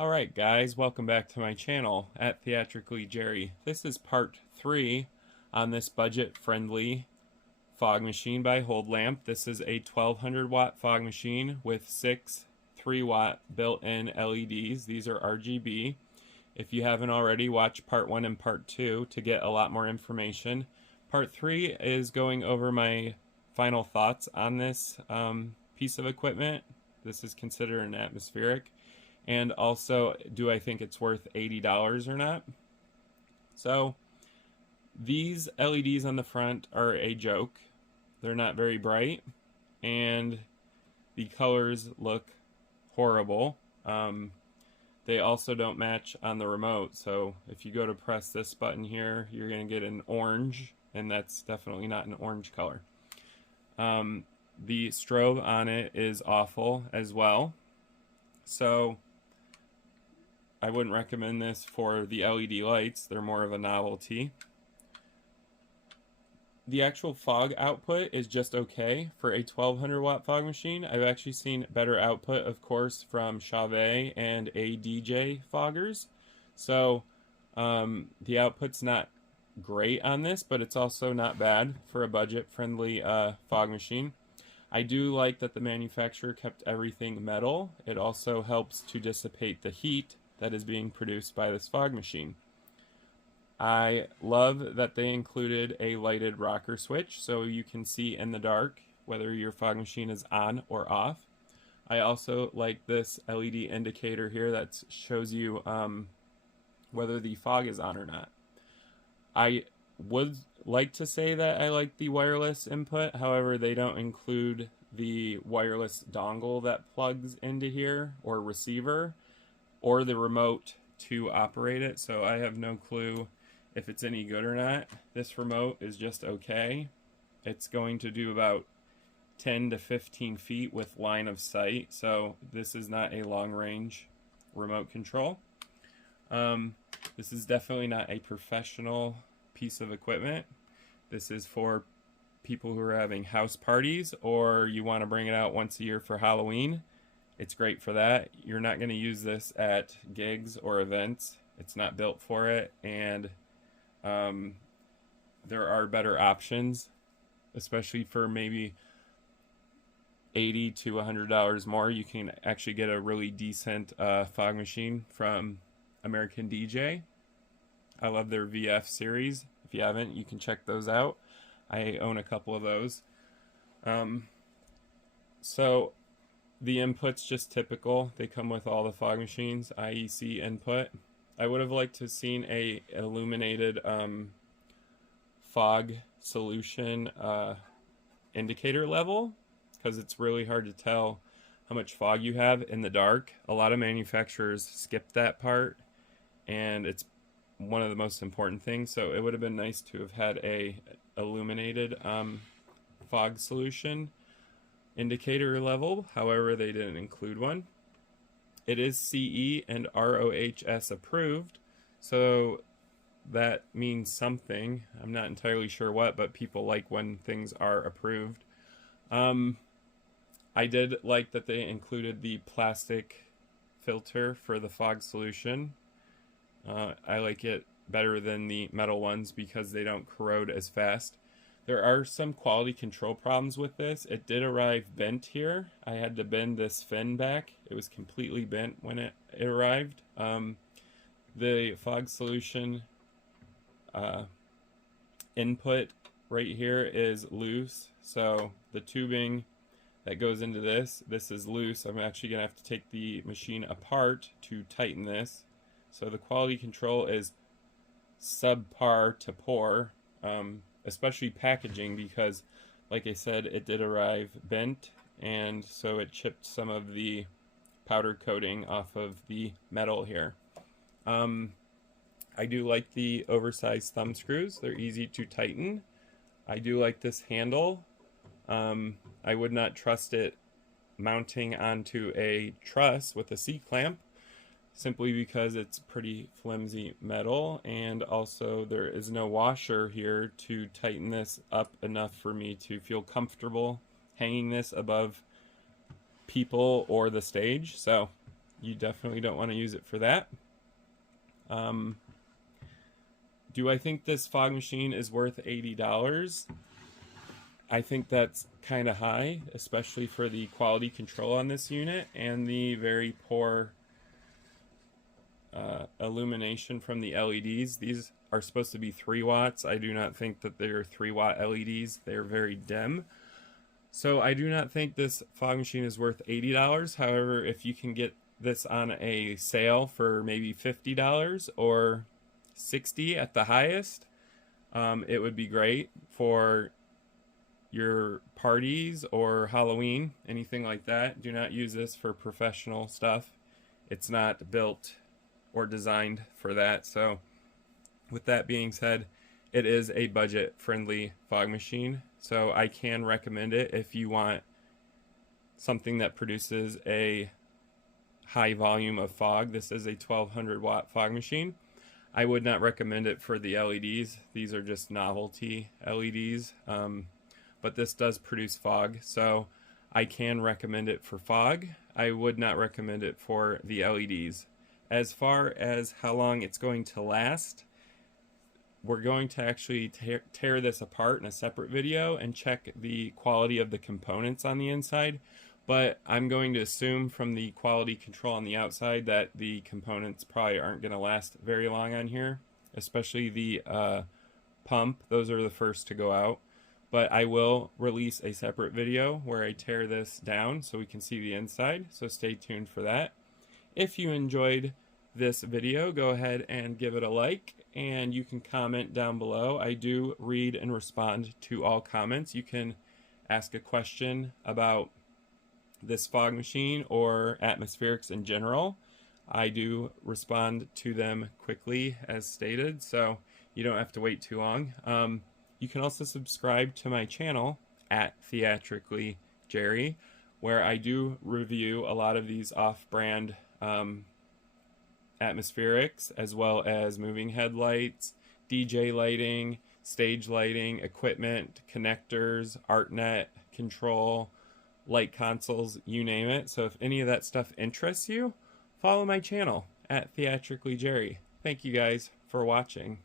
Alright guys, welcome back to my channel at Theatrically Jerry. This is part 3 on this budget-friendly fog machine by HoldLamp. This is a 1200 watt fog machine with 6 3-watt built-in LEDs. These are RGB. If you haven't already, watch part 1 and part 2 to get a lot more information. Part 3 is going over my final thoughts on this piece of equipment. This is considered an atmospheric. And also, do I think it's worth $80 or not? So, these LEDs on the front are a joke. They're not very bright, and the colors look horrible. They also don't match on the remote, so if you go to press this button here, you're going to get an orange, and that's definitely not an orange color. The strobe on it is awful as well. So, I wouldn't recommend this for the LED lights. They're more of a novelty. The actual fog output is just okay for a 1200 watt fog machine. I've actually seen better output, of course, from Chauvet and ADJ foggers. So the output's not great on this, but it's also not bad for a budget-friendly fog machine. I do like that the manufacturer kept everything metal. It also helps to dissipate the heat that is being produced by this fog machine. I love that they included a lighted rocker switch so you can see in the dark whether your fog machine is on or off. I also like this LED indicator here that shows you whether the fog is on or not. I would like to say that I like the wireless input, however they don't include the wireless dongle that plugs into here or receiver, or the remote to operate it, so I have no clue if it's any good or not. This remote is just okay. It's going to do about 10 to 15 feet with line of sight, so this is not a long-range remote control. This is definitely not a professional piece of equipment. This is for people who are having house parties, or you want to bring it out once a year for Halloween. It's great for that. You're not going to use this at gigs or events. It's not built for it, and there are better options, especially for maybe $80 to $100 more. You can actually get a really decent fog machine from American DJ. I love their VF series. If you haven't, you can check those out. I own a couple of those. So the input's just typical. They come with all the fog machines, IEC input. I would have liked to have seen a illuminated fog solution indicator level, because it's really hard to tell how much fog you have in the dark. A lot of manufacturers skip that part, and it's one of the most important things, so it would have been nice to have had a illuminated fog solution indicator level. However, they didn't include one. It is CE and RoHS approved, so that means something. I'm not entirely sure what, but people like when things are approved. I did like that they included the plastic filter for the fog solution. I like it better than the metal ones because they don't corrode as fast. There are some quality control problems with this. It did arrive bent here. I had to bend this fin back. It was completely bent when it arrived. The fog solution input right here is loose. So the tubing that goes into this is loose. I'm actually going to have to take the machine apart to tighten this. So the quality control is subpar to poor. Especially packaging, because like I said, it did arrive bent, and so it chipped some of the powder coating off of the metal here. I do like the oversized thumb screws. They're easy to tighten. I do like this handle. I would not trust it mounting onto a truss with a C-clamp, simply because it's pretty flimsy metal, and also there is no washer here to tighten this up enough for me to feel comfortable hanging this above people or the stage. So You definitely don't want to use it for that. Do I think this fog machine is worth $80? I think that's kind of high, especially for the quality control on this unit and the very poor illumination from the LEDs. These are supposed to be 3 watts. I do not think that they're 3-watt LEDs. They're very dim. So I do not think this fog machine is worth $80. However, if you can get this on a sale for maybe $50 or $60 at the highest, it would be great for your parties or Halloween, anything like that. Do not use this for professional stuff. It's not built or designed for that. So with that being said, it is a budget friendly fog machine, so I can recommend it if you want something that produces a high volume of fog. This is a 1200 watt fog machine. I would not recommend it for the LEDs. These are just novelty LEDs, but this does produce fog, so I can recommend it for fog. I would not recommend it for the LEDs. As far as how long it's going to last, we're going to actually tear this apart in a separate video and check the quality of the components on the inside. But I'm going to assume from the quality control on the outside that the components probably aren't going to last very long on here, especially the pump. Those are the first to go out. But I will release a separate video where I tear this down so we can see the inside, so stay tuned for that. If you enjoyed this video, go ahead and give it a like, and you can comment down below. I do read and respond to all comments. You can ask a question about this fog machine or atmospherics in general. I do respond to them quickly as stated, so you don't have to wait too long. You can also subscribe to my channel at Theatrically Jerry, where I do review a lot of these off-brand atmospherics, as well as moving headlights, DJ lighting, stage lighting, equipment, connectors, ArtNet, control, light consoles, you name it. So if any of that stuff interests you, follow my channel at Theatrically Jerry. Thank you guys for watching.